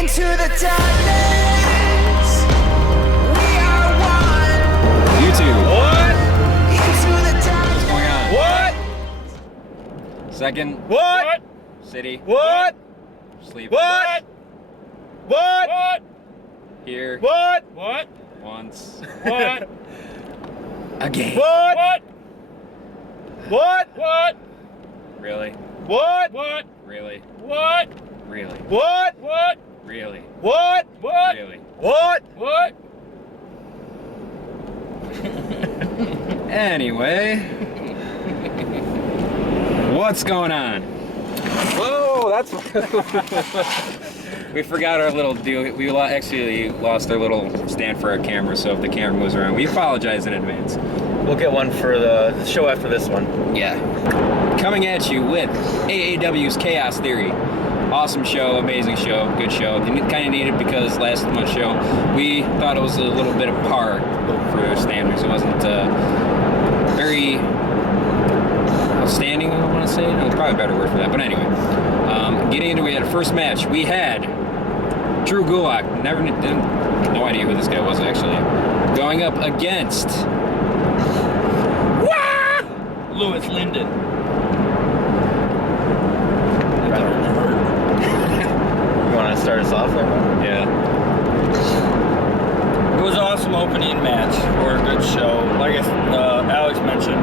Into the darkness, we are one. YouTube. What? Into the darkness. What's going on? What? Second. What? City. What? Sleep. What? What? What? Here. What? What? Once. What? Again. What? What? What? What? Really? What? What? Really? What? Really? What? What? Really? What? What? Really? What? What? Anyway. What's going on? Whoa, that's... We forgot our little deal. We actually lost our little stand for our camera, so if the camera moves around, we apologize in advance. We'll get one for the show after this one. Yeah. Coming at you with AAW's Chaos Theory. Awesome show, amazing show, good show. Kind of needed because last month's show, we thought it was a little bit of par for standards. It wasn't very outstanding, I want to say. No, probably a better word for that. But anyway, getting into it, we had a first match. We had Drew Gulak, no idea who this guy was actually, going up against Louis Linden. You want to start us off there? Yeah. It was an awesome opening match for a good show. Like Alex mentioned,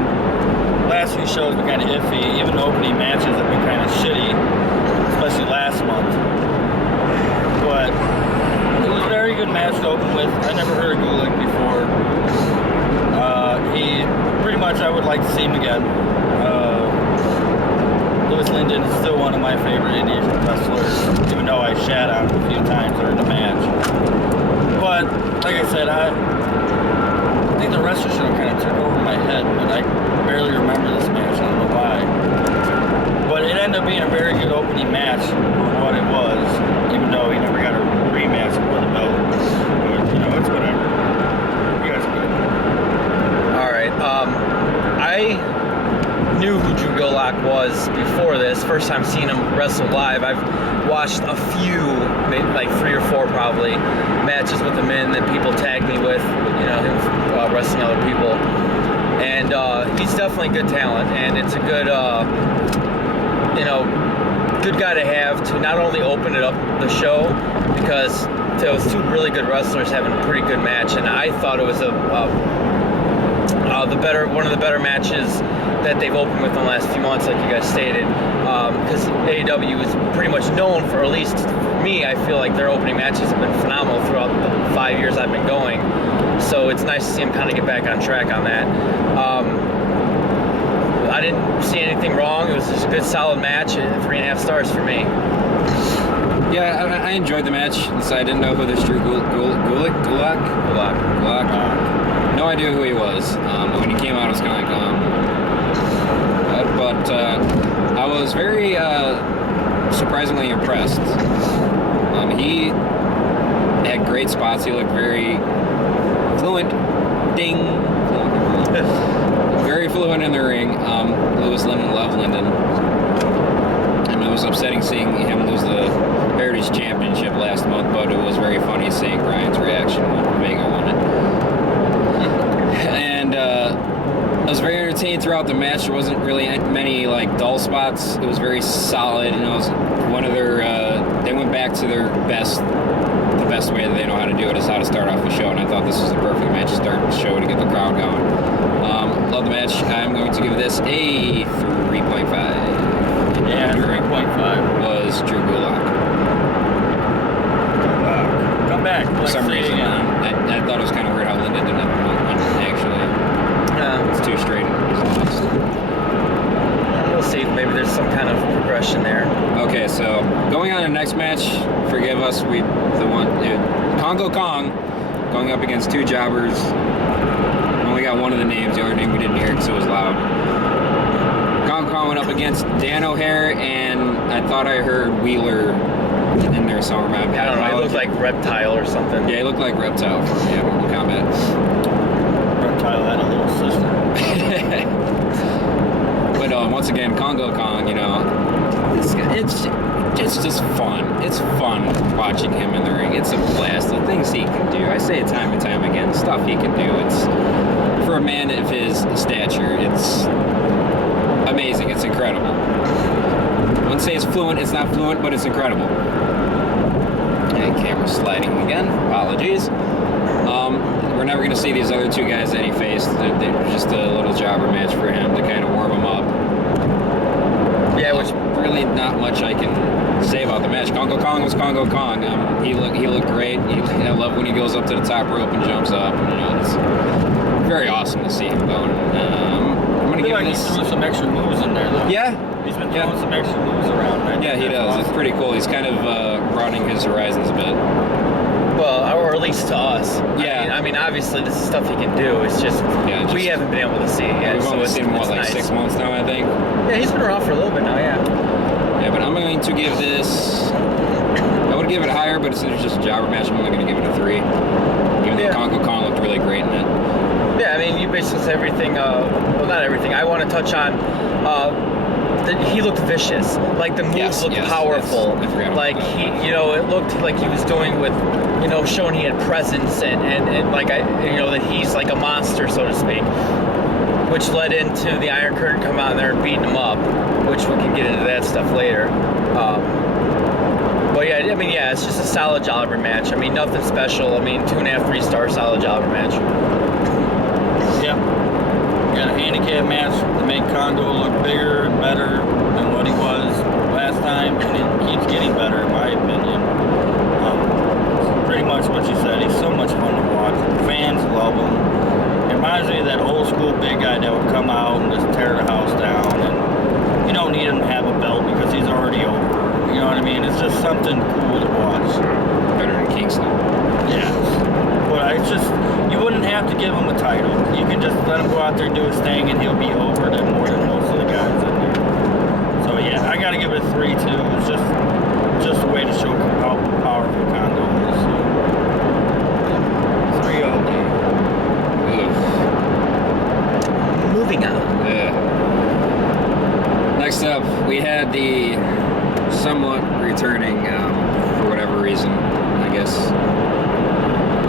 last few shows were kind of iffy. Even the opening matches have been kind of shitty, especially last month. But it was a very good match to open with. I never heard of Gulak before. He pretty much, I would like to see him again. Louis Linden is still one of my favorite Indian wrestlers, even though I shat on him a few times during the match. But like I said, I think the wrestler show kind of took over my head, but I barely remember this match. I don't know why. But it ended up being a very good opening match for what it was, even though he never got a rematch for the belt. But, you know, it's whatever. You guys are good. All right. I knew who Drew Gulak was before this. First time seeing him wrestle live. I've watched a few, maybe like 3 or 4 probably, matches with him in that people tag me with, you know, him wrestling other people. And he's definitely good talent, and it's a good, you know, good guy to have to not only open it up the show, because there was 2 really good wrestlers having a pretty good match, and I thought it was one of the better matches that they've opened with in the last few months, like you guys stated, because AEW is pretty much known for, at least for me, I feel like their opening matches have been phenomenal throughout the 5 years I've been going. So it's nice to see him kind of get back on track on that. I didn't see anything wrong. It was just a good, solid match. 3.5 stars for me. Yeah, I enjoyed the match. So I didn't know who this Drew Gulak. No idea who he was. When he came out, I was kind of like, but I was very surprisingly impressed. He had great spots. He looked very fluent. Ding. Very fluent in the ring. Louis Linden loved Linden. And it was upsetting seeing him lose the Heritage Championship last month, but it was very funny seeing Brian's reaction when Omega won it. And I was very entertained throughout the match. There wasn't really many like dull spots. It was very solid, and it was one of their. They went back to their best. The best way that they know how to do it is how to start off the show, and I thought this was the perfect match to start the show to get the crowd going. Love the match. I'm going to give this a 3.5. Yeah, 3.5 was Drew Gulak. Come back. For some reason, I thought it was kind of weird how Linden didn't have a movement, actually. It's too straight. We'll see. Maybe there's some kind of progression there. Okay, so going on to the next match, forgive us, Congo Kong going up against 2 jobbers. Only got one of the names, the other name we didn't hear because it was loud. Congo Kong went up against Dan O'Hare, and I thought I heard Wheeler in there somewhere. I don't know, he looked like Reptile or something. Yeah, he looked like Reptile from Mortal Kombat. Reptile had a little sister. But once again, Congo Kong, you know, It's just fun. It's fun watching him in the ring. It's a blast. The things he can do. I say it time and time again. The stuff he can do. It's for a man of his stature. It's amazing. It's incredible. I wouldn't say it's fluent. It's not fluent, but it's incredible. And camera sliding again. Apologies. We're never going to see these other two guys that he faced. They're just a little jobber match for him to kind of warm him up. Yeah, which Really not much I can say about the match. Congo Kong was Congo Kong. He looked great. I love when he goes up to the top rope and jumps up. It's very awesome to see him going. I'm going to I feel give like this. he threw some extra moves in there, though. Yeah. He's been throwing some extra moves around. I Yeah, think he that's does. It's awesome. pretty cool. He's kind of broadening his horizons a bit. well, or at least to us. Yeah. I mean, obviously this is stuff he can do. It's just, Yeah, we haven't been able to see it yet. We've so only it's, seen him, it's like nice. 6 months now, I think. Yeah, he's been around for a little bit now. Yeah. Yeah, but I'm going to give this. I would give it higher, but since it's just a jobber match, I'm only going to give it a 3. Even though Yeah. Congo Kong looked really great in it. Yeah, I mean, you basically said everything. Well, not everything. I want to touch on. He looked vicious. Like the moves Yes, looked yes, powerful. I forgot about Like that. he, it looked like he was doing with, showing he had presence and like that he's like a monster, so to speak. Which led into the Iron Curtain come out there and beating him up, which we can get into that stuff later. But yeah, I mean, yeah, it's just a solid jobber match. I mean, nothing special. I mean, 2.5, 3-star solid jobber match. Yeah. Got a handicap match to make Congo look bigger and better than what he was last time, and it keeps getting better, in my opinion. Pretty much what you said. He's so much fun to watch. Fans love him. It reminds me of that old school big guy that would come out and just tear the house down. And you don't need him to have a belt because he's already over. You know what I mean? It's just something cool to watch. Better than Kingston. Yes. But it's just, you wouldn't have to give him a title. You can just let him go out there and do his thing and he'll be over than more than most of the guys in there. So yeah, I gotta give it a 3 too. It's just a way to show how powerful Congo is. So 3 all day. Ugh. Moving on. Yeah. Next up, we had the somewhat returning, for whatever reason, I guess,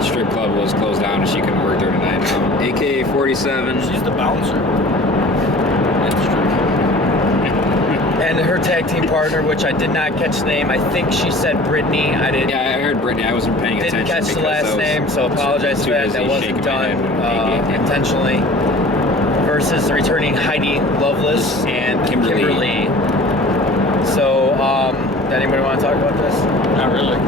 strip club was closed down and she couldn't work there tonight. AK-47. She's the bouncer. That's true. And her tag team partner, which I did not catch the name. I think she said Brittany. I didn't. Yeah, I heard Brittany. I wasn't paying attention. Didn't catch the because I last was name, so apologize too for that. busy That wasn't shaking my done head when intentionally. Versus the returning Heidi Loveless and Kimberly. So, does anybody want to talk about this? Not really.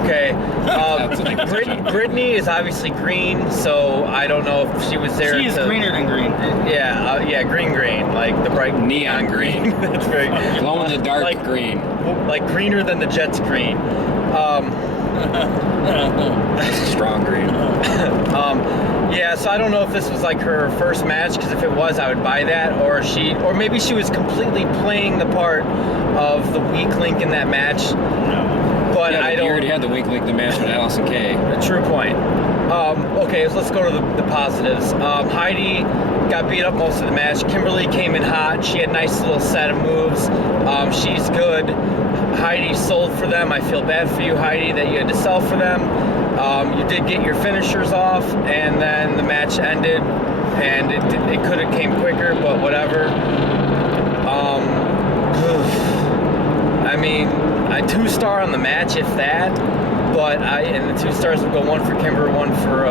Okay. That's like- Brittany is obviously green, so I don't know if she was there. She is greener than green. Yeah, green, like the bright Neon green. That's very Glow in the dark Like- green. like greener than the Jets green. Strong green. Yeah, so I don't know if this was like her first match, because if it was, I would buy that, or maybe she was completely playing the part of the weak link in that match. No. But Yeah, I you don't. already had the weak link the match with Allison Kay. True point. Okay, so let's go to the positives. Heidi got beat up most of the match. Kimberly came in hot. She had a nice little set of moves. She's good. Heidi sold for them. I feel bad for you, Heidi, that you had to sell for them. You did get your finishers off, and then the match ended, and it could have came quicker, but whatever. I mean, I 2-star on the match, if that. But and the 2 stars would go 1 for Kimber, 1 for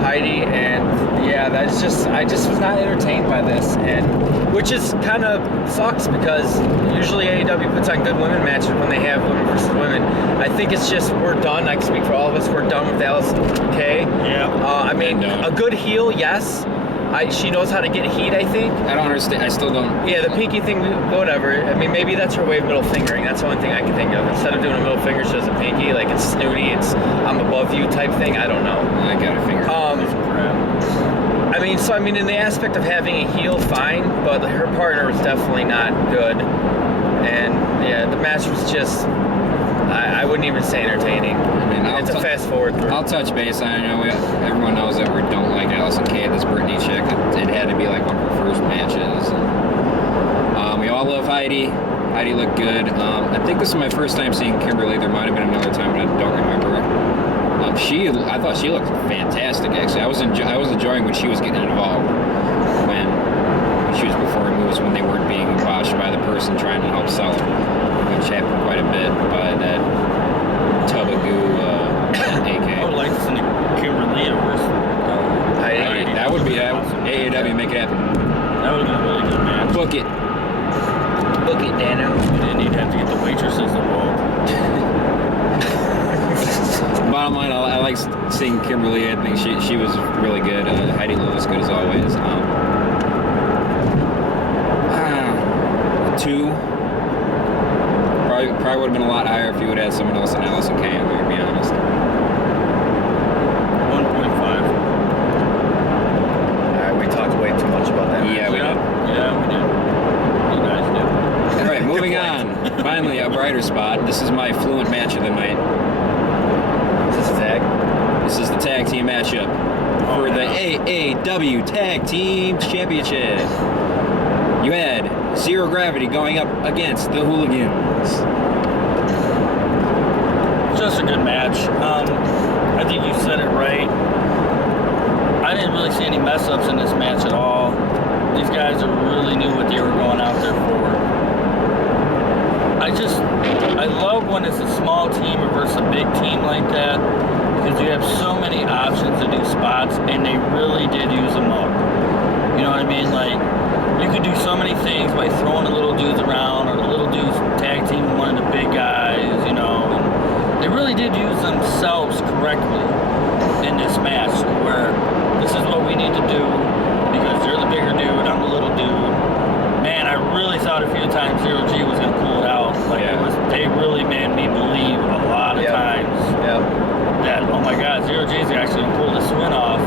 Heidi, and yeah, I just was not entertained by this, and which is kind of sucks, because usually AEW puts on good women matches when they have women versus women. I think it's just, we're done. I can speak for all of us. We're done with Allison Kay. Yeah. I mean, And, a good heel, yes. She knows how to get heat, I think. I don't understand. I still don't. Yeah, the pinky thing, whatever. I mean, maybe that's her way of middle fingering. That's the only thing I can think of. Instead of doing a middle finger, she does a pinky. Like, it's snooty, it's I'm above you type thing. I don't know. I got a finger. I mean, in the aspect of having a heel, fine, but her partner was definitely not good. And yeah, the match was just, I wouldn't even say entertaining. I mean, It's a fast forward through. I'll touch base. I know everyone knows that we don't like Allison Kay. This Brittany chick, it had to be like one of her first matches. We all love Heidi. Heidi looked good. I think this is my first time seeing Kimberly. There might have been another time, but I don't remember. I thought she looked fantastic. Actually, I was enjoying when she was getting involved when she was performing moves when they weren't being watched by the person trying to help sell them, which happened quite a bit by that tub of goo AK. I would like to see Kimberly versus Heidi. That would be awesome. AAW. Make it happen. That would have been a really good match. Book it. Look at Dano. And then you'd have to get the waitresses involved. Bottom line, I like seeing Kimberly. I think she was really good. Heidi Lewis good as always. 2. Probably would have been a lot higher if you would have had someone else than Allison Kay in there, to be honest. 1.5. We talked way too much about that. Yeah, we did. Yeah, we did. You guys did. All right, moving Good on. point. Finally, a brighter spot. This is my fluent match of the night. Is this a tag? This is the tag team matchup for the AAW Tag Team Championship. You had Zero Gravity going up against the Hooligans. Just a good match. I think you said it right. I didn't really see any mess ups in this match at all. These guys really knew what they were going out there for. I love when it's a small team versus a big team like that, because you have so many options to do spots, and they really did use them up. You know what I mean? Like, you could do so many things by throwing the little dudes around, or the little dudes tag team with one of the big guys, you know. And they really did use themselves correctly in this match, where this is what we need to do, because you're the bigger dude, I'm the little dude. Man, I really thought a few times Zero G was going to pull it out. Like, they really made me believe a lot of times that, oh my God, Zero G's actually going to pull this win off.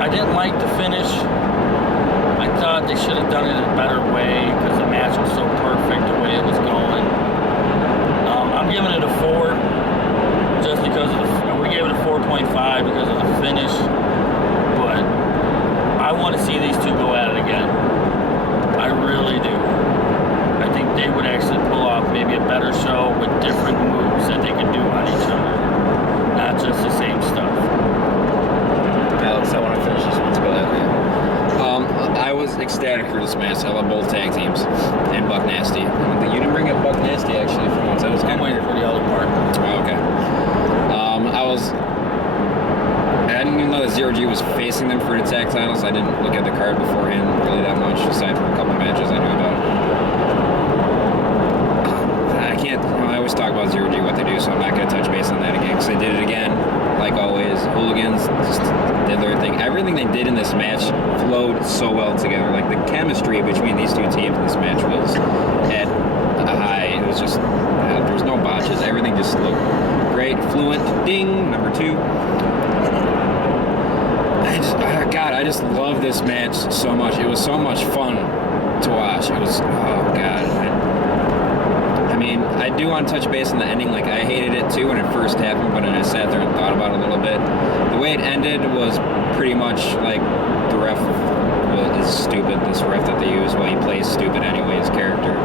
I didn't like the finish. I thought they should have done it a better way, because the match was so perfect the way it was going. I'm giving it a 4, just because of we gave it a 4.5 because of the finish, but I want to see these two go at it again. I really do. I think they would actually pull off maybe a better show with different moves that they can do on each other, not just the same stuff. Alex, I want to finish this one. Let's go ahead. I was ecstatic for this match. I love both tag teams and Buck Nasty. You didn't bring up Buck Nasty actually for once. I was I'm waiting for the other part. Oh, okay. I didn't even know that Zero G was facing them for the tag titles. I didn't look at the card beforehand really that much, aside from a couple matches I knew about. I can't. I always talk about Zero G, what they do, so I'm not going to touch base on that again, because they did it again, like always. Hooligans just did their thing. Everything they did in this match flowed so well together. Like, the chemistry between these two teams in this match was at a high. It was just, there was no botches. Everything just looked great. Fluent. Ding. Number 2. I just love this match so much. It was so much fun to watch. It was, oh God. I mean, I do want to touch base on the ending. Like, I hated it too when it first happened, but then I sat there and thought about it a little bit. The way it ended was pretty much like the ref is stupid. This ref that they use, well, he plays stupid anyway, his character.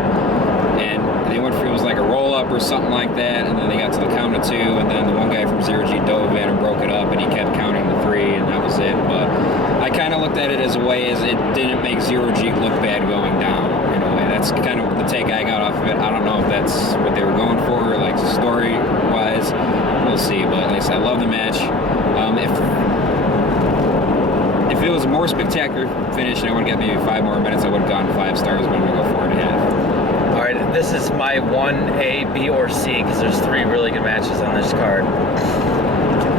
And they went for, it was like a roll up or something like that, and then they got to the count of 2, and then the one guy from Zero G dove in and broke it up, and he kept counting the 3, and that was it. But I kind of looked at it as a way as it didn't make Zero G look bad going down in a way. That's kind of the take I got off of it. I don't know if that's what they were going for, like story wise. We'll see. But like I said, I love the match. If it was a more spectacular finish and I would have got maybe 5 more minutes, I would have gone 5 stars, but I'm gonna go 4.5. All right, this is my 1A, B, or C, because there's 3 really good matches on this card.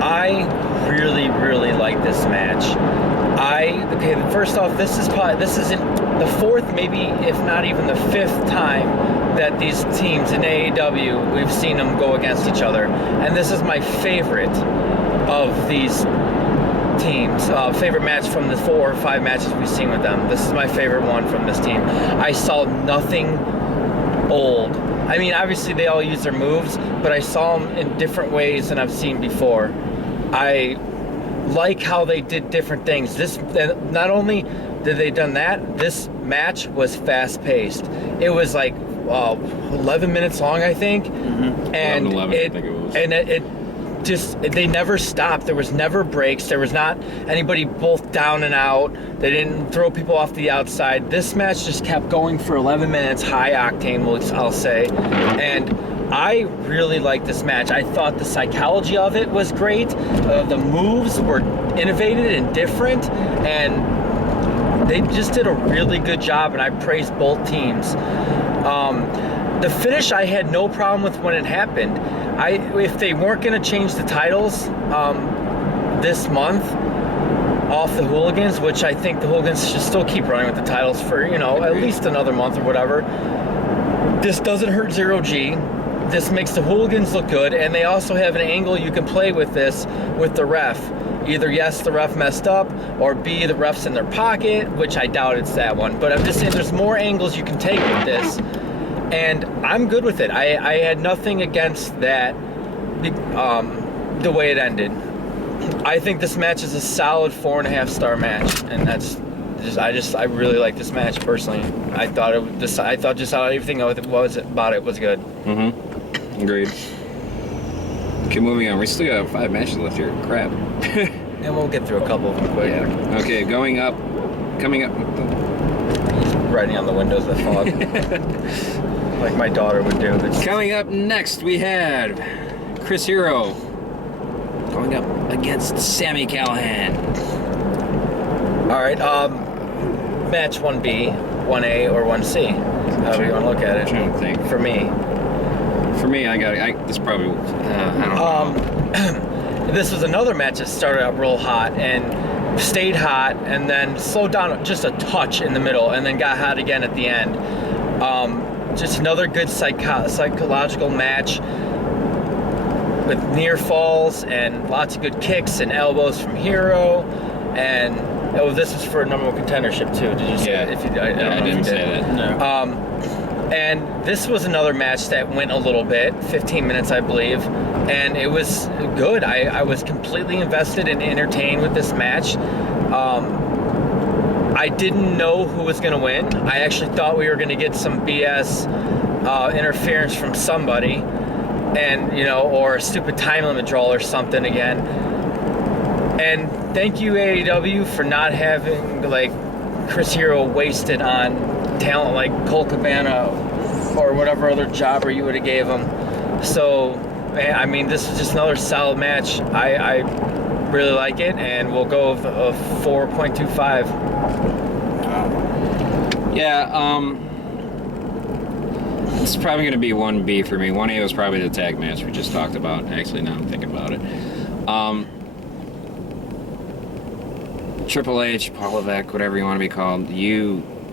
I really, really like this match. First off, this is the 4th, maybe if not even the 5th time that these teams in AEW, we've seen them go against each other. And this is my favorite of these teams. Favorite match from the 4 or 5 matches we've seen with them. This is my favorite one from this team. I saw nothing old. I mean, obviously they all use their moves, but I saw them in different ways than I've seen before. I like how they did different things. This, not only did they done that, this match was fast-paced. It was like 11 minutes long, I think. And 11, I think it was. And it just, they never stopped. There was never breaks. There was not anybody both down and out. They didn't throw people off the outside. This match just kept going for 11 minutes, high octane, I'll say. And I really liked this match. I thought the psychology of it was great. The moves were innovative and different, and they just did a really good job, and I praise both teams. The finish I had no problem with when it happened. If they weren't going to change the titles this month off the Hooligans, which I think the Hooligans should still keep running with the titles for, at least another month or whatever. This doesn't hurt Zero G. This makes the Hooligans look good, and they also have an angle you can play with this with the ref. Either yes, the ref messed up, or B, the ref's in their pocket, which I doubt it's that one. But I'm just saying there's more angles you can take with this, and I'm good with it. I had nothing against that, the way it ended. I think this match is a solid 4.5 star match, and that's just I really like this match personally. I thought just everything about it was good. Mm-hmm. Agreed. Okay, moving on. We still got 5 matches left here. Crap. And we'll get through a couple of them quick. Yeah. Okay, coming up. Writing on the windows that fog. Like my daughter would do. Coming up next, we had Chris Hero going up against Sami Callihan. All right. Match 1B, 1A, or 1C. However you want to look at it. I'm trying to think. For me. This probably, I don't know. This was another match that started out real hot and stayed hot and then slowed down just a touch in the middle and then got hot again at the end. Just another good psychological match with near falls and lots of good kicks and elbows from Hero. And this is for a number one contendership too. Did you say that? I didn't say that. No. And this was another match that went a little bit, 15 minutes, I believe, and it was good. I was completely invested and entertained with this match. I didn't know who was going to win. I actually thought we were going to get some BS interference from somebody, and or a stupid time limit draw or something again. And thank you, AEW, for not having Chris Hero wasted on talent like Colt Cabana or whatever other jobber you would have gave him. So, I mean, this is just another solid match. I really like it, and we'll go with a 4.25. Yeah, it's probably going to be 1B for me. 1A was probably the tag match we just talked about. Actually, now I'm thinking about it. Triple H, Paul Levesque, whatever you want to be called,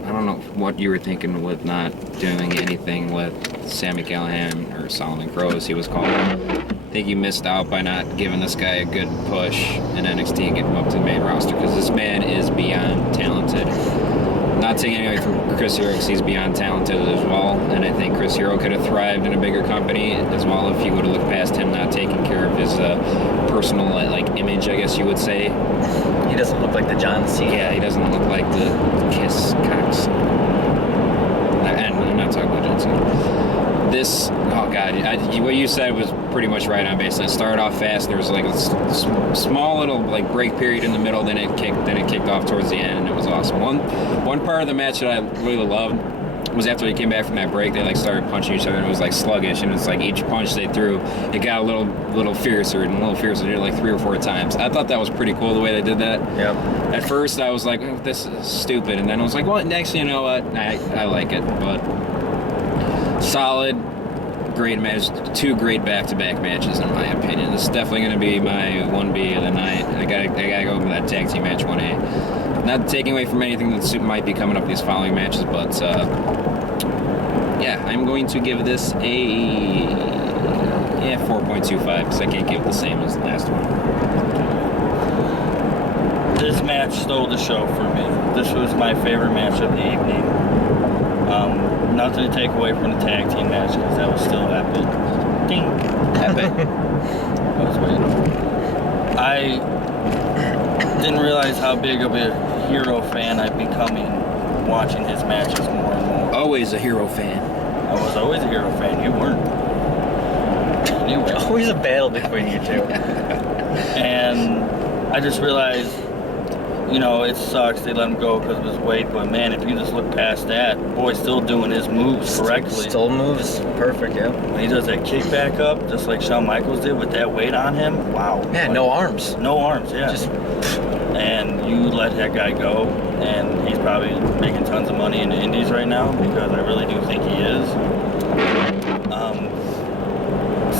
I don't know what you were thinking with not doing anything with Sami Callihan, or Solomon Crowe as he was called. I think you missed out by not giving this guy a good push in NXT and getting him up to the main roster, because this man is beyond talented. Not taking anything away from Chris Hero, because he's beyond talented as well, and I think Chris Hero could have thrived in a bigger company as well if you would have looked past him not taking care of his personal image, I guess you would say. He doesn't look like the John Cena. Yeah, he doesn't look like the Kiss Cox. And I'm not talking about John Cena. This, oh god, what you said was pretty much right on base. It started off fast. There was a small little break period in the middle. Then it kicked off towards the end, and it was awesome. One part of the match that I really loved was after they came back from that break, they started punching each other, and it was sluggish, and it's each punch they threw, it got a little fiercer and a little fiercer. They did it 3 or 4 times. I thought that was pretty cool the way they did that. Yep. At first I was like, oh, this is stupid, and then I was like, well, next, you know what, I like it. But solid, great match, 2 great back-to-back matches in my opinion. This is definitely going to be my 1B of the night. I gotta go with that tag team match 1A. Not taking away from anything that might be coming up these following matches, but yeah, I'm going to give this a 4.25, because I can't give it the same as the last one. This match stole the show for me. This was my favorite match of the evening. Nothing to take away from the tag team match, because that was still epic. Ding. Epic. I was waiting. I didn't realize how big of a Hero fan I'd becoming watching his matches more and more. Always a Hero fan. I was always a Hero fan. You weren't. You were. Always a battle between you two. And I just realized, you know, it sucks they let him go because of his weight, but man, if you just look past that, boy's still doing his moves correctly. Still moves perfect, yeah. When he does that kick back up, just like Shawn Michaels did with that weight on him, wow. Yeah, no arms. No arms, yeah. Just And you let that guy go, and he's probably making tons of money in the Indies right now, because I really do think he is.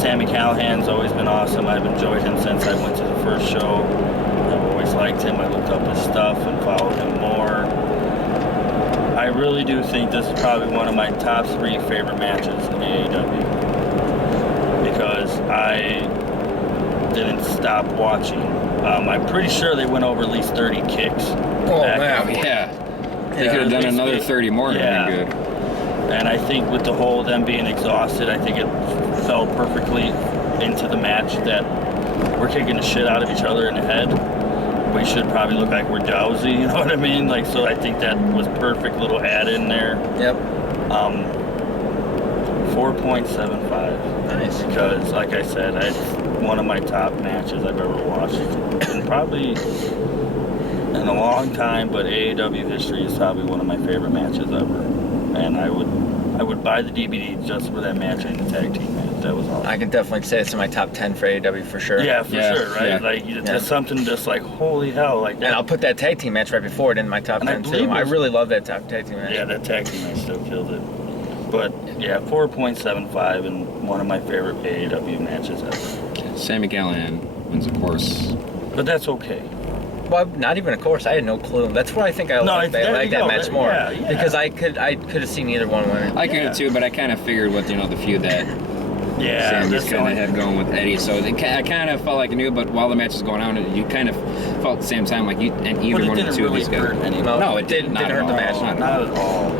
Sami Callihan's always been awesome. I've enjoyed him since I went to the first show. I've always liked him. I looked up his stuff and followed him more. I really do think this is probably one of my top 3 favorite matches in AEW, because I didn't stop watching. I'm pretty sure they went over at least 30 kicks. Oh, back man. and forth. Yeah. They Yeah, could have done basically. another 30 more Yeah. and been good. And I think with the whole them being exhausted, I think it fell perfectly into the match that we're kicking the shit out of each other in the head. We should probably look like we're Dowsy, you know what I mean? Like, so I think that was perfect little add in there. Yep. 4.75. Nice. Because, like I said, it's one of my top matches I've ever watched. And probably in a long time, but AEW history is probably one of my favorite matches ever. And I would buy the DVD just for that match and the tag team match. That was awesome. I can definitely say it's in my top 10 for AEW for sure. Yeah, for Yeah, sure, right? yeah. Like, that's something just like, holy hell, like that. And I'll put that tag team match right before it in my top And I 10 believe too. I it's- really love that top tag team match. Yeah, that tag team match still killed it. But yeah, 4.75 and one of my favorite AEW matches ever. Sami Callihan wins, of course. But that's okay. Well, not even of course. I had no clue. That's why I think I No, like there that you go. match more. Yeah, yeah. Because I could have seen either one winning. I could have too, but I kind of figured with, the feud that Yeah, Sami's that's kind of had going with Eddie. So I kind of felt like I knew, but while the match was going on, you kind of felt at the same time like either But one it of the didn't two of really these guys. hurt anyone. No, it didn't. Didn't Not hurt at the all. match. Not at all.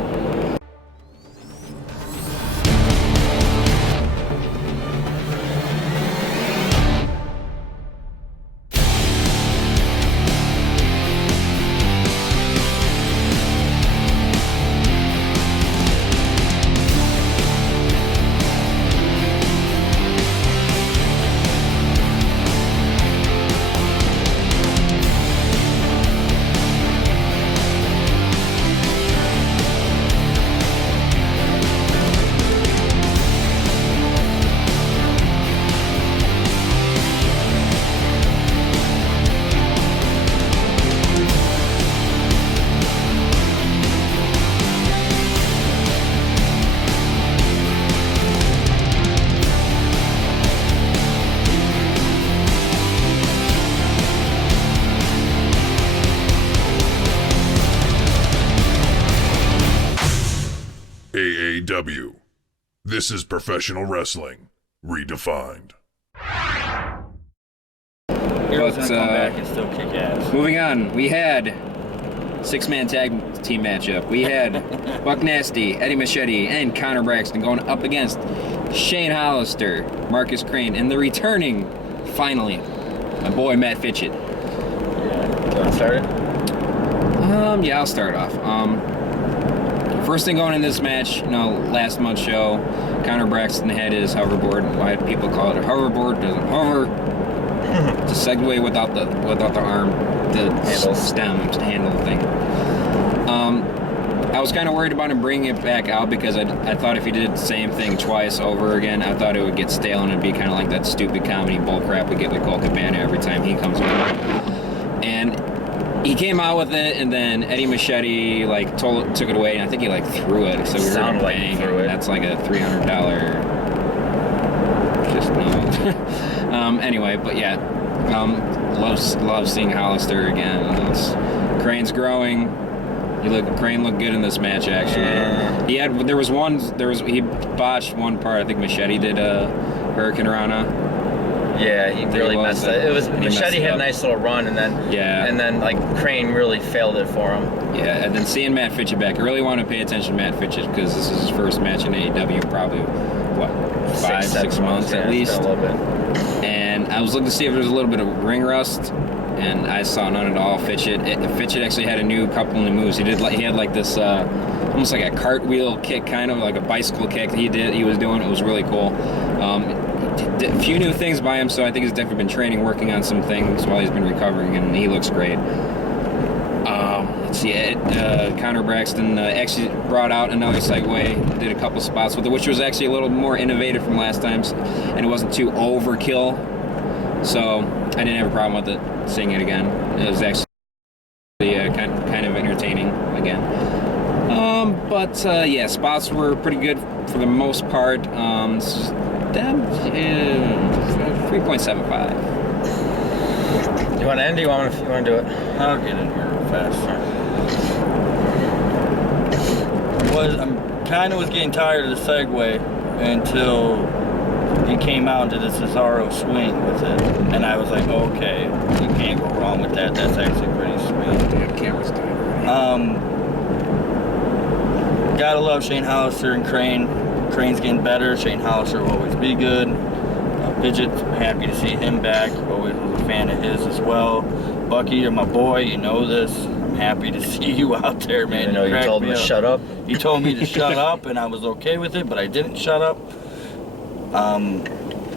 AAW. This is professional wrestling, redefined. Hero's But, gonna come back and still kick ass. Moving on, we had 6-man tag team matchup. We had Buck Nasty, Eddie Machete, and Connor Braxton going up against Shane Hollister, Marcus Crane, and the returning, finally, my boy Matt Fitchett. You want to start it? Yeah, I'll start off. First thing going in this match, last month's show, Connor Braxton had his hoverboard. Why do people call it a hoverboard? Doesn't hover. It's a Segway without the arm, the handle thing. I was kind of worried about him bringing it back out because I thought if he did the same thing twice over again, I thought it would get stale and it'd be kind of like that stupid comedy bullcrap we get with Colt Cabana every time he comes around. And he came out with it, and then Eddie Machete took it away, and I think he threw it. So we were Sounded like he bang. threw it. That's like a $300. Just no. Anyway, but yeah, love seeing Hollister again. Crane's growing. Crane looked good in this match actually. Yeah. He botched one part. I think Machete did a Hurricane Rana. Yeah, he really messed it. It was He messed Machete it had a up. nice little run, and then Crane really failed it for him. Yeah, and then seeing Matt Fitchett back, I really want to pay attention to Matt Fitchett because this is his first match in AEW, probably, 6 months yeah, at it's least. been a little bit. And I was looking to see if there was a little bit of ring rust, and I saw none at all. Fitchett actually had a couple new moves. He had like this almost like a cartwheel kick, kind of like a bicycle kick. He was doing. It was really cool. A few new things by him, so I think he's definitely been training, working on some things while he's been recovering, and he looks great. Let's see, Connor Braxton actually brought out another segue, did a couple spots with it, which was actually a little more innovative from last time's, and it wasn't too overkill, so I didn't have a problem with it, seeing it again. It was actually kind of entertaining again. But spots were pretty good for the most part. This is 3.75. You want to end? Or you want to do it? I'll get in here real fast. I was getting tired of the segue until he came out and did a Cesaro swing with it, and I was like, okay, you can't go wrong with that. That's actually pretty sweet. Yeah, camera's time. Gotta love Shane Hollister and Crane. Crane's getting better. Shane Hollister will always be good. Fidget, happy to see him back. Always was a fan of his as well. Bucky, you're my boy. You know this. I'm happy to see you out there, man. I know you told me to shut up. He told me to shut up, and I was okay with it, but I didn't shut up.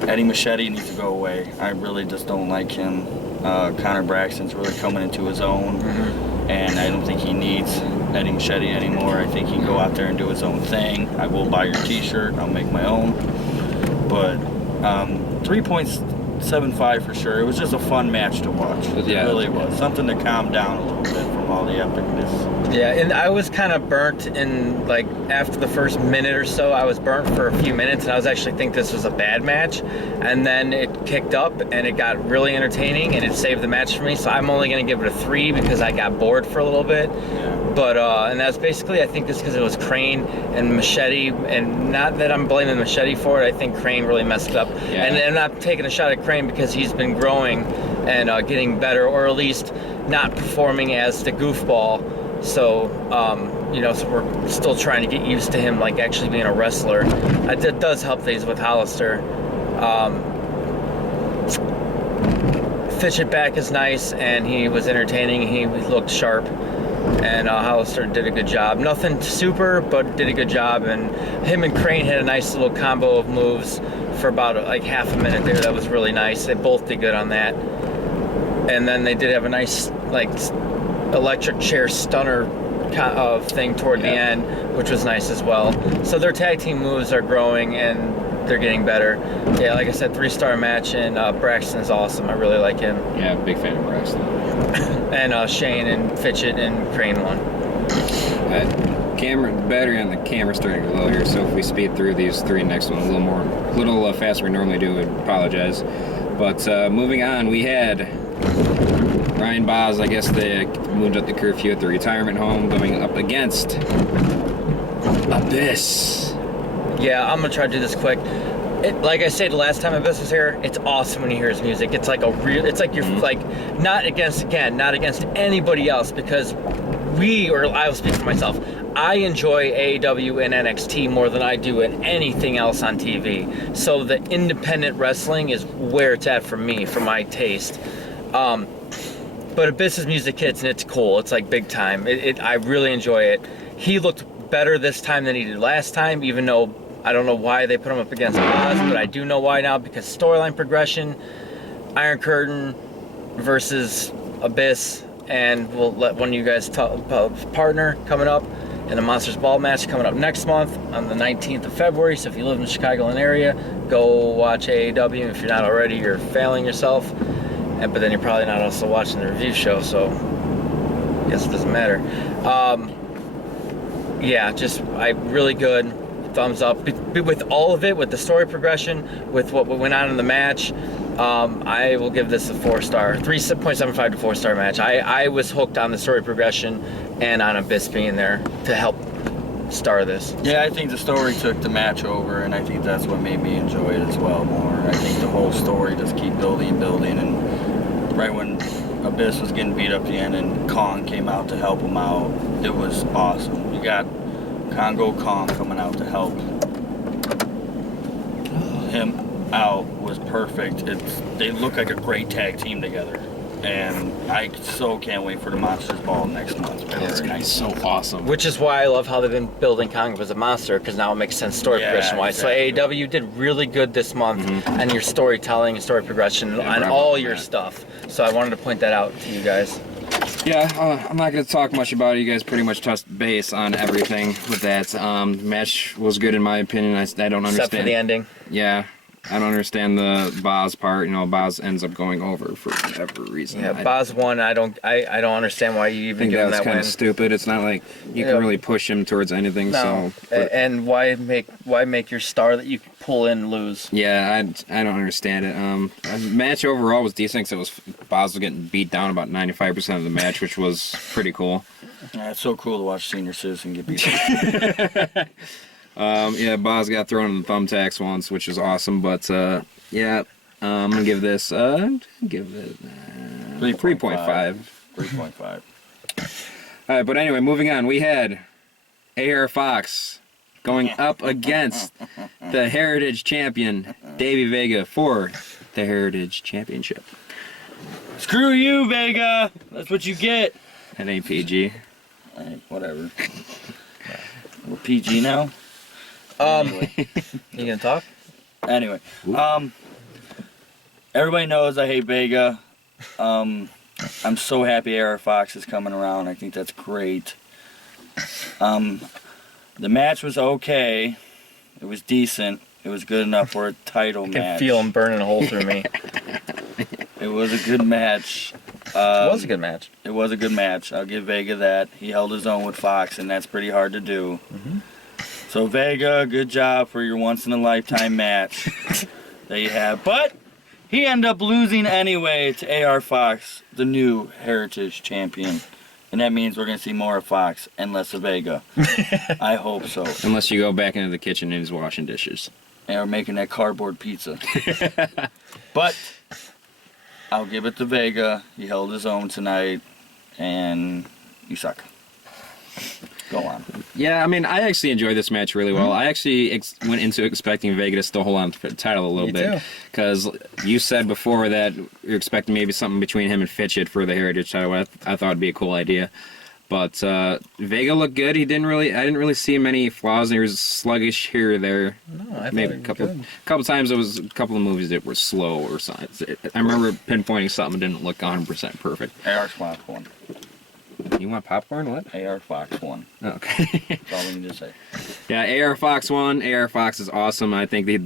Eddie Machete needs to go away. I really just don't like him. Connor Braxton's really coming into his own, and I don't think he needs Eddie Machete anymore. I think he can go out there and do his own thing. I will buy your t-shirt. I'll make my own. But 3.75 for sure. It was just a fun match to watch. It really was. Something to calm down a little bit from all the epicness. Yeah, and I was kind of burnt in, like, after the first minute or so, I was burnt for a few minutes, and I was actually think this was a bad match, and then it kicked up, and it got really entertaining, and it saved the match for me, so I'm only going to give it a 3 because I got bored for a little bit. Yeah. But, and that's basically, I think, just because it was Crane and Machete, and not that I'm blaming Machete for it, I think Crane really messed it up. Yeah. And I'm not taking a shot at Crane because he's been growing and getting better, or at least not performing as the goofball. So, so we're still trying to get used to him, like, actually being a wrestler. It does help that he's with Hollister. Fitchett back is nice, and he was entertaining. He looked sharp, and Hollister did a good job. Nothing super, but did a good job. And him and Crane had a nice little combo of moves for about half a minute there. That was really nice. They both did good on that. And then they did have a nice electric chair stunner thing toward the end, which was nice as well. So their tag team moves are growing and they're getting better. Yeah, like I said, 3-star match, and Braxton is awesome. I really like him. Yeah, big fan of Braxton. And Shane and Fitchett and Crane won. The battery on the camera's starting to low here, so if we speed through these 3 next one a little faster than we normally do, I'd apologize. But moving on, we had Ryan Boz. I guess they moved up the curfew at the retirement home, going up against Abyss. Yeah, I'm gonna try to do this quick. Like I said last time Abyss was here, it's awesome when you hear his music. It's like it's like you're like not against anybody else, because I will speak for myself. I enjoy AEW and NXT more than I do in anything else on TV. So the independent wrestling is where it's at for me, for my taste. But Abyss's music hits, and it's cool. It's like big time. I really enjoy it. He looked better this time than he did last time, even though I don't know why they put him up against Oz, but I do know why now, because storyline progression, Iron Curtain versus Abyss, and we'll let one of you guys partner coming up in the Monsters Ball match coming up next month on the 19th of February. So if you live in the Chicagoland area, go watch AEW. If you're not already, you're failing yourself. But then you're probably not also watching the review show, so I guess it doesn't matter. Really good. Thumbs up. With all of it, with the story progression, with what went on in the match, I will give this a 4-star, 3.75 to 4-star match. I was hooked on the story progression and on Abyss being there to help star this. Yeah, I think the story took the match over, and I think that's what made me enjoy it as well more. I think the whole story just keep building, and right when Abyss was getting beat up at the end and Kong came out to help him out, it was awesome. You got Congo Kong coming out to help him out was perfect. They look like a great tag team together. And I so can't wait for the Monsters Ball next month. It's gonna be so awesome. Which is why I love how they've been building Kong as a monster, because now it makes sense story Yeah, progression wise. exactly. So AEW did really good this month on your storytelling and story progression on bravo all on your that. stuff. So I wanted to point that out to you guys. Yeah, I'm not going to talk much about it. You guys pretty much touched base on everything with that. Match was good in my opinion. I don't understand. Except for the ending. Yeah, I don't understand the Boz part. You know, Boz ends up going over for whatever reason. Yeah, I Boz won. I don't understand why you even think give him that's that kind win. of stupid. It's not like you Yeah. can really push him towards anything. No. So, And why make your star that you can pull in lose? yeah, I don't understand it. The match overall was decent because Boz was getting beat down about 95% of the match, which was pretty cool. Yeah, it's so cool to watch Senior Citizen get beat. Yeah, Boz got thrown in the thumbtacks once, which is awesome. But yeah, I'm gonna give this 3.5. 3.5. All right, but anyway, moving on. We had AR Fox going up against the Heritage Champion Davey Vega for the Heritage Championship. Screw you, Vega. That's what you get. That ain't PG. Alright, whatever. We're PG now. You gonna talk? Anyway, everybody knows I hate Vega. I'm so happy AR Fox is coming around. I think that's great. The match was okay. It was decent. It was good enough for a title I can match. feel him burning a hole through me. It was a good match. It was a good match. It was a good match. I'll give Vega that. He held his own with Fox, and that's pretty hard to do. So Vega, good job for your once-in-a-lifetime match that you have. But he ended up losing anyway to AR Fox, the new Heritage Champion. And that means we're going to see more of Fox and less of Vega. I hope so. Unless you go back into the kitchen and he's washing dishes. And we're making that cardboard pizza. But I'll give it to Vega. He held his own tonight, and you suck. Go on. Yeah, I mean, I actually enjoyed this match really well. I actually went into expecting Vega to still hold on to the title a little Me bit. too. Because you said before that you're expecting maybe something between him and Fitchett for the Heritage title. I thought it'd be a cool idea. But Vega looked good. I didn't really see many flaws. He was sluggish here or there. No, I Maybe a couple times it was a couple of movies that were slow or something. I remember pinpointing something that didn't look 100% perfect. AR Fox won. You want popcorn? What? AR Fox won. Oh, okay. That's all we need to say. Yeah, AR Fox won. AR Fox is awesome. I think they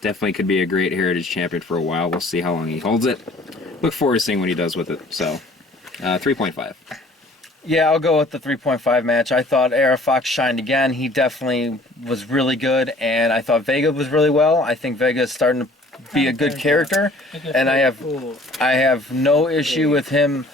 definitely could be a great Heritage Champion for a while. We'll see how long he holds it. Look forward to seeing what he does with it. So, 3.5. Yeah, I'll go with the 3.5 match. I thought AR Fox shined again. He definitely was really good, and I thought Vega was really well. I think Vega is starting to be a good character, and I have no issue with him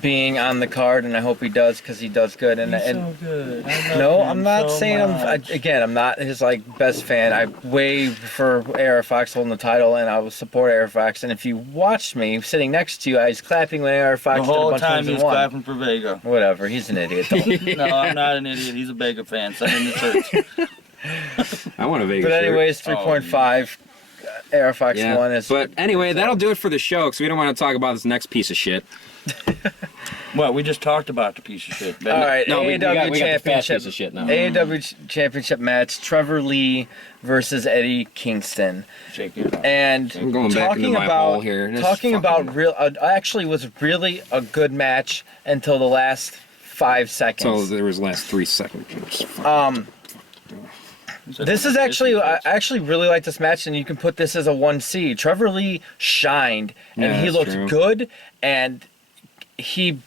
being on the card, and I hope he does because he does good. And so good. no, I'm not saying I'm not his best fan. I way for AR Fox holding the title, and I will support AR Fox. And if you watched me sitting next to you, I was clapping when AR Fox The did a whole bunch time of he moves was and won. clapping for Vega. Whatever, he's an idiot. Don't. No, I'm not an idiot. He's a Vega fan. Send him to church. I want a Vegas But shirt. anyways, 3.5. AR Fox Yeah. won. Is But anyway, that'll do it for the show because we don't want to talk about this next piece of shit. Well, we just talked about the piece of shit. all right. No, we got AEW the fast championship. piece of shit now. AEW championship match: Trevor Lee versus Eddie Kingston. Shake it off. And I'm going back into my hole here. This talking fucking- about real, actually was really a good match until the last 5 So seconds. there was last 3 seconds. This is actually, I actually really like this match, and you can put this as a 1C. Trevor Lee shined, and Yeah, he that's looked true. good, and he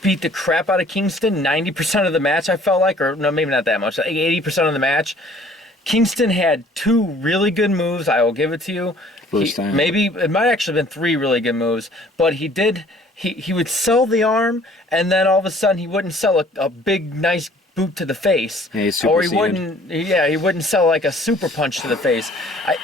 beat the crap out of Kingston 90% of the match, I felt like, or no, maybe not that much, like 80% of the match. Kingston had 2 really good moves, I will give it to you. First time. Maybe, it might actually have been 3 really good moves, but he did, he would sell the arm, and then all of a sudden he wouldn't sell a big, nice boot to the face. Yeah, he's or he superseded. he wouldn't sell like a super punch to the face.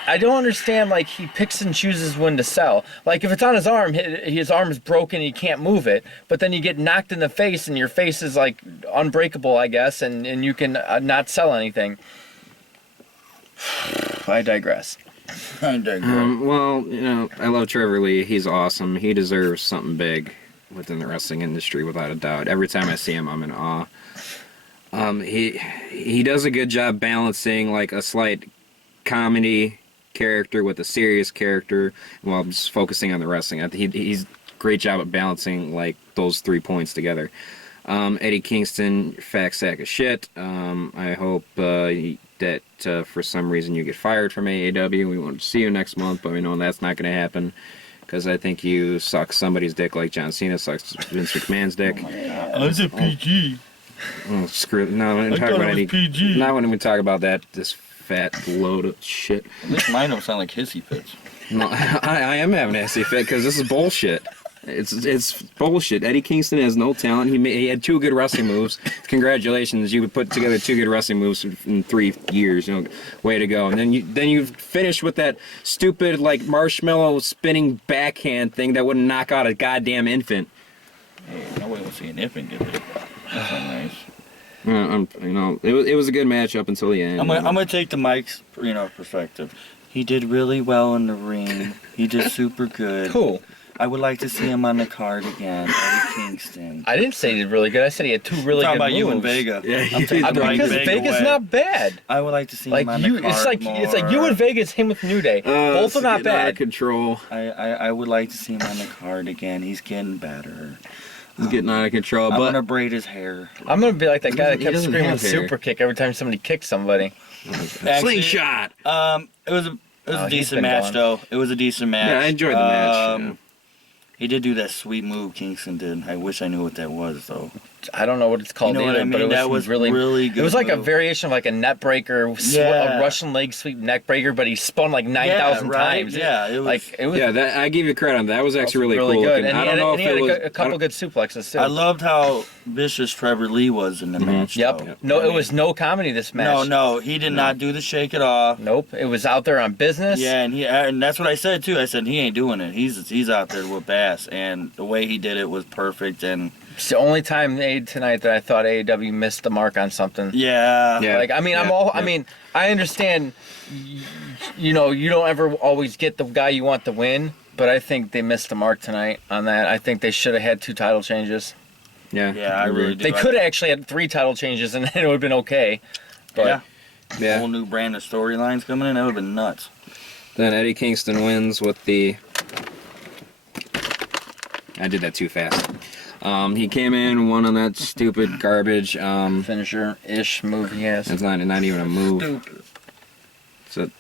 I don't understand, like, he picks and chooses when to sell. Like, if it's on his arm, his arm is broken, he can't move it, but then you get knocked in the face and your face is like unbreakable, I guess, and you can not sell anything. I digress. I digress. Well, I love Trevor Lee. He's awesome. He deserves something big within the wrestling industry, without a doubt. Every time I see him, I'm in awe. He does a good job balancing like a slight comedy character with a serious character while just focusing on the wrestling. I think he's a great job at balancing like those 3 points together. Eddie Kingston, fat sack of shit. I hope that for some reason you get fired from AAW. We want to see you next month, but we know that's not going to happen because I think you suck somebody's dick like John Cena sucks Vince McMahon's dick. I was a PG. Oh, screw it. No, when we I talk thought about it was Eddie. PG. Not when we talk about that. This fat load of shit. At least mine don't sound like hissy fits. No, I am having a hissy fit because this is bullshit. It's bullshit. Eddie Kingston has no talent. He had 2 good wrestling moves. Congratulations, you put together 2 good wrestling moves in 3 years. Way to go. And then you finished with that stupid like marshmallow spinning backhand thing that wouldn't knock out a goddamn infant. Hey, nobody wants to see an infant get hit. That's not nice. It was a good match up until the end. I'm gonna take the Mike's perspective. He did really well in the ring. He did super good. Cool. I would like to see him on the card again, Eddie Kingston. I didn't say he did really good. I said he had 2 really Talking good about moves. you and Vega. Yeah, I'm taking I mean, Mike Because Vega Vega's away. not bad. I would like to see Like him on the you, card it's like more. you and Vegas, him with New Day. Both are not Getting out of bad. control. I would like to see him on the card again. He's getting better. He's getting out of control. I'm But gonna braid his hair. I'm gonna be like that guy that He kept doesn't screaming have hair. super kick every time somebody kicked somebody. slingshot. It was a Oh, he's decent been match gone. though. It was a decent match. Yeah, I enjoyed the match. yeah. He did do that sweet move Kingston did. I wish I knew what that was though. I don't know what it's called You know what either, I mean? but it was, That was really good. It was like a move. variation of like a net breaker, Yeah. a Russian leg sweep neck breaker, but he spun like 9,000 right? times. Yeah, it was. Like it was Yeah, that I give you credit on that. That was actually really cool. good. looking. And I he don't had, know and if he had it was a couple good suplexes too. I loved how vicious Trevor Lee was in the match. Yep. though. No, I it mean, was no comedy this match. No, he did not do the shake it off. Nope. It was out there on business. Yeah, and that's what I said too. I said he ain't doing it. He's out there with ass, and the way he did it was perfect. And It's the only time tonight that I thought AEW missed the mark on something. yeah, Yeah. Like I mean, I mean, I understand. You don't ever always get the guy you want to win, but I think they missed the mark tonight on that. I think they should have had 2 title changes. Yeah, yeah, I really do. They could have actually had 3 title changes, and it would have been okay. But Yeah, Yeah. whole new brand of storylines coming in. That would have been nuts. Then Eddie Kingston wins with the. I did that too fast. He came in, won on that stupid garbage. finisher-ish move he has. It's not even a move. Stupid. It's a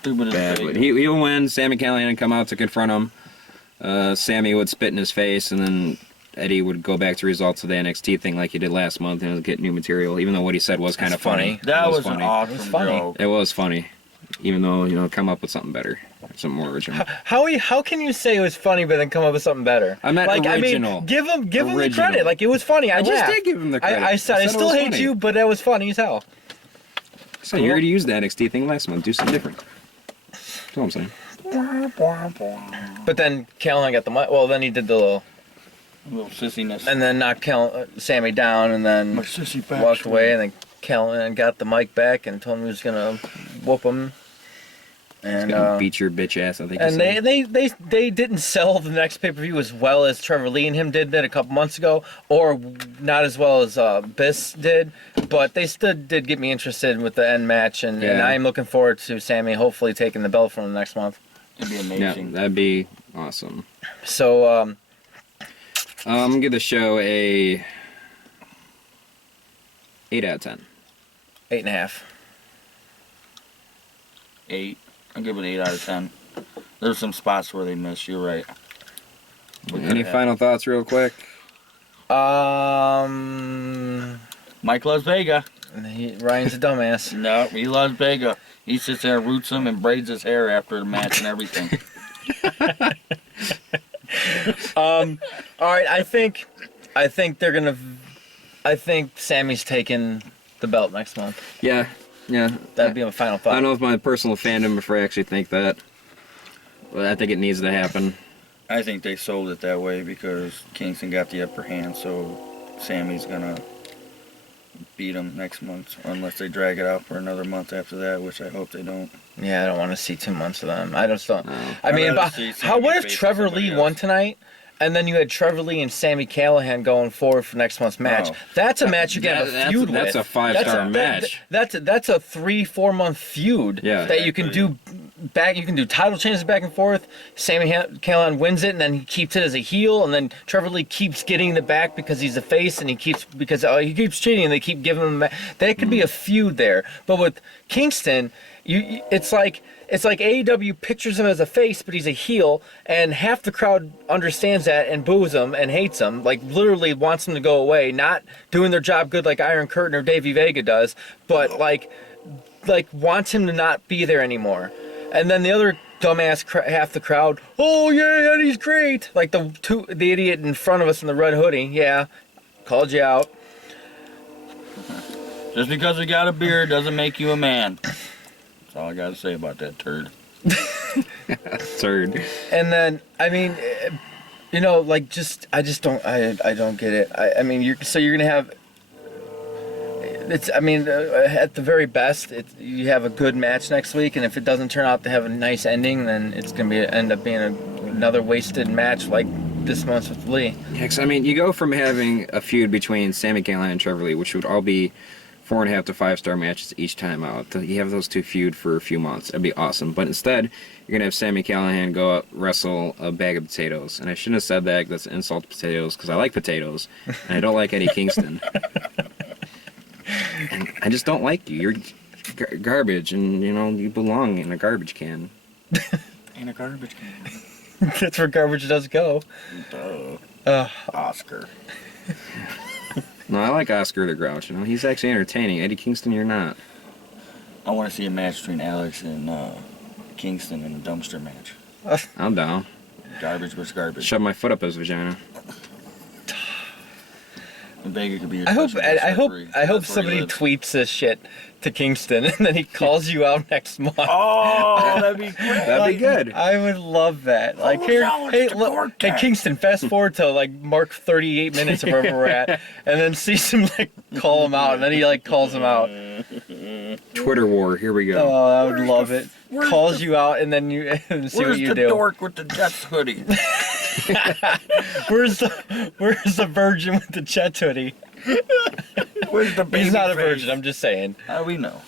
Stupid as bad. Vegas. But he'll win. Sammy Callahan would come out to confront him. Sammy would spit in his face, and then Eddie would go back to results of the NXT thing like he did last month and get new material. Even though what he said was kind of funny. That It was an funny. awesome It was funny. joke. It was funny. Even though come up with something better, something more original. How can you say it was funny but then come up with something better? I meant like, original. I mean, give him the Original. credit. Like it was funny. I just laughed. did give him the credit. I said I it still was hate funny. you, but that was funny as hell. So you already used the NXT thing last month. Do something different. That's all I'm saying. But then Callahan got the mic. Well, then he did the little, A little sissiness. and then knocked Sammy down, and then My sissy back walked story. away, and then Callahan got the mic back and told him he was gonna whoop him. And Gonna beat your bitch ass. I think. and you said. they didn't sell the next pay-per-view as well as Trevor Lee and him did a couple months ago, or not as well as Biss did, but they still did get me interested with the end match, and Yeah. I am looking forward to Sammy hopefully taking the belt from him next month. It'd be Yeah, amazing. that'd be awesome. So I'm gonna give the show a 8 out of 10. 8.5. 8. I'll give it 8 out of 10. There's some spots where they missed. You're right. Any final thoughts, real quick? Mike loves Vega. Ryan's a dumbass. No, he loves Vega. He sits there and roots him and braids his hair after the match and everything. All right, I think they're gonna. I think Sammy's taking the belt next month. Yeah. That'd be my final I thought. don't know if my personal fandom before I actually think that, but I think it needs to happen. I think they sold it that way because Kingston got the upper hand, so Sammy's gonna beat them next month, unless they drag it out for another month after that, which I hope they don't. Yeah, I don't want to see 2 months of them. I just don't. No. I mean, I'd rather but see how? Sammy What if face Trevor somebody Lee won else. tonight, and then you had Trevor Lee and Sami Callihan going forward for next month's match? Oh. That's a match you can have a That's- feud that's with. a 5-star match. That's a 3-4 month feud. Yeah. That you can do back. You can do title changes back and forth. Sami Callihan wins it, and then he keeps it as a heel, and then Trevor Lee keeps getting it back because he's a face, and he keeps cheating, and they keep giving him back. That could be a feud there. But with Kingston, it's like AEW pictures him as a face, but he's a heel, and half the crowd understands that and boos him and hates him, like literally wants him to go away, not doing their job good like Iron Curtain or Davey Vega does, but like wants him to not be there anymore. And then the other dumbass half the crowd, oh yeah, Eddie's great, like the idiot in front of us in the red hoodie, yeah, called you out. Just because you got a beard doesn't make you a man. That's all I gotta say about that turd. Third. And then, I mean, you know, like I don't get it. I mean, you're gonna have. At the very best, you have a good match next week, and if it doesn't turn out to have a nice ending, then it's gonna end up being another wasted match like this month with Lee. Yeah, 'cause, I mean, you go from having a feud between Sami Callihan and Trevor Lee, which would all be 4.5 to 5-star matches each time out. You have those two feud for a few months. That'd be awesome. But instead, you're going to have Sami Callihan go out, wrestle a bag of potatoes. And I shouldn't have said that. That's insult to potatoes, because I like potatoes, and I don't like Eddie Kingston. And I just don't like you. You're garbage, and, you know, you belong in a garbage can. In a garbage can. That's where garbage does go. Oscar. No, I like Oscar the Grouch. You know, he's actually entertaining. Eddie Kingston, you're not. I want to see a match between Alex and Kingston in a dumpster match. I'm down. Garbage versus garbage. Shove my foot up his vagina. And Vega could be your I hope special guest referee. I hope That's where somebody he lives. tweets this shit to Kingston, and then he calls you out next month. Oh, that'd be great. That'd be good. I would love that. Like, Alex hey, to look, Gorka. hey, Kingston, fast forward to like mark 38 minutes or wherever we're at, and then sees him like call him out, and then he like calls him out. Twitter war. Here we go. Oh, I would love it. where's Calls the- you out, and then you and see Where's what you the do. dork with the Jets hoodie? Where's the virgin with the Chet hoodie? Where's the baby He's not a face? virgin. I'm just saying. How do we know?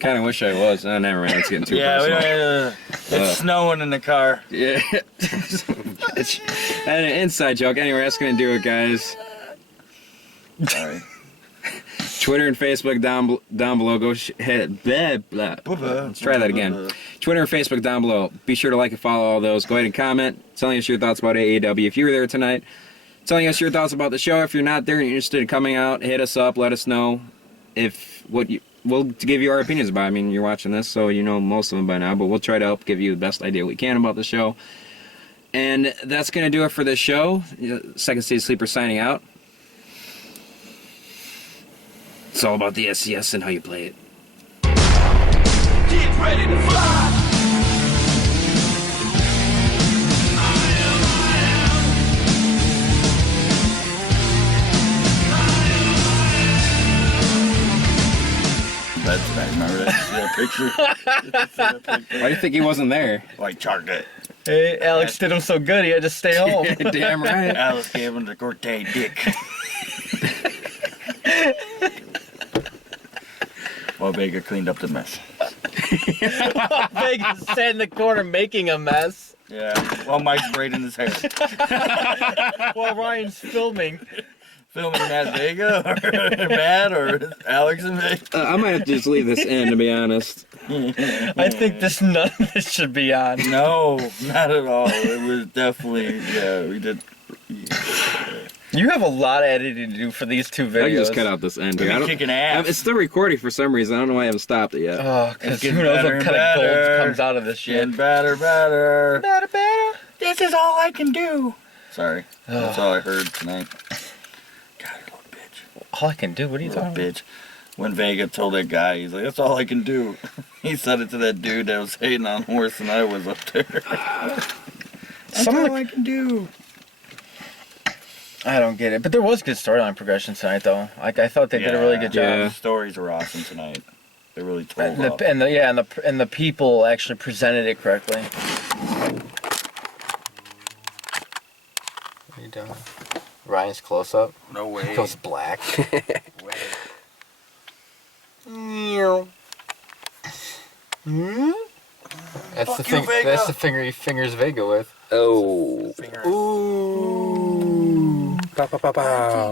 Kind of wish I was. Oh, never mind. It's getting too personal. It's snowing in the car. Yeah. It's an inside joke. Anyway, that's going to do it, guys. Sorry. Twitter and Facebook down below. Go blah, blah. Let's try that again. Twitter and Facebook down below. Be sure to like and follow all those. Go ahead and comment, telling us your thoughts about AEW. If you were there tonight, telling us your thoughts about the show. If you're not there and you're interested in coming out, hit us up. Let us know we'll give you our opinions about it. I mean, you're watching this, so you know most of them by now, but we'll try to help give you the best idea we can about the show. And that's going to do it for this show. Second Stage Sleeper signing out. It's all about the SCS and how you play it. Get ready to fly. That's right. Remember that? See that picture? See that picture? Why do you think he wasn't there? Like chocolate. Hey, Alex did him so good, he had to stay home. Damn right. Alice gave him the Corte dick. While Vega cleaned up the mess. Vegas sat in the corner making a mess Yeah. While Mike's braiding his hair. while Ryan's filming. Filming Matt Vega or Matt or Alex and Vega. I might have to just leave this in, to be honest. I think none of this should be on. No, not at all. It was definitely, yeah, we did. You have a lot of editing to do for these two videos. I can just cut out this end. You're kicking ass. It's still recording for some reason. I don't know why I haven't stopped it yet. Oh, because It's who getting knows better what and kind of gold better. comes out of this shit. Getting better, better. Better. This is all I can do. Sorry. That's all I heard tonight. God, you little bitch. All I can do. What are you Little talking about? bitch. When Vega told that guy, he's like, that's all I can do. He said it to that dude that was hating on worse than I was up there. That's Some of all the- I can do. I don't get it, but there was good storyline progression tonight, though. Like I thought they did a really good job. Yeah. The stories were awesome tonight. They really told And up. the people actually presented it correctly. What are you doing? Ryan's close up. No way. Goes black. That's Fuck the you, thing. Vega. That's the finger he fingers Vega with. Oh. Ooh. Pow, pow, pow, pow.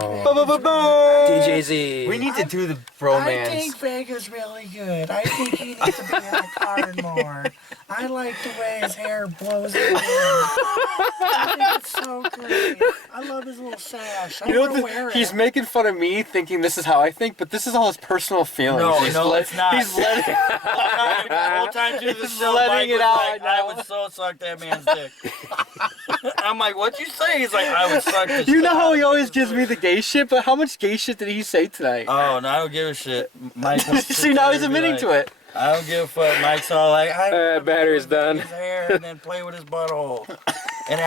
DJZ. We need to do the bromance. Vega's really good. I think he needs to be in the car more. I like the way his hair blows in. I think it's so great. I love his little sash. I You know want to what? wear it. He's making fun of me, thinking this is how I think, but this is all his personal feelings. No, He's no, it's not. He's letting. The whole time through the He's show, letting Mike it was out like, now. I would so suck that man's dick. I'm like, what'd you say? He's like, I would suck this. You know how he always gives me the gay shit, but how much gay shit did he say tonight? Oh, no, I don't give a shit. Mike will sit See, now there he's and be admitting like, to it. I don't give a fuck. Mike's all like, I Battery's done. his hair and then play with his butthole. And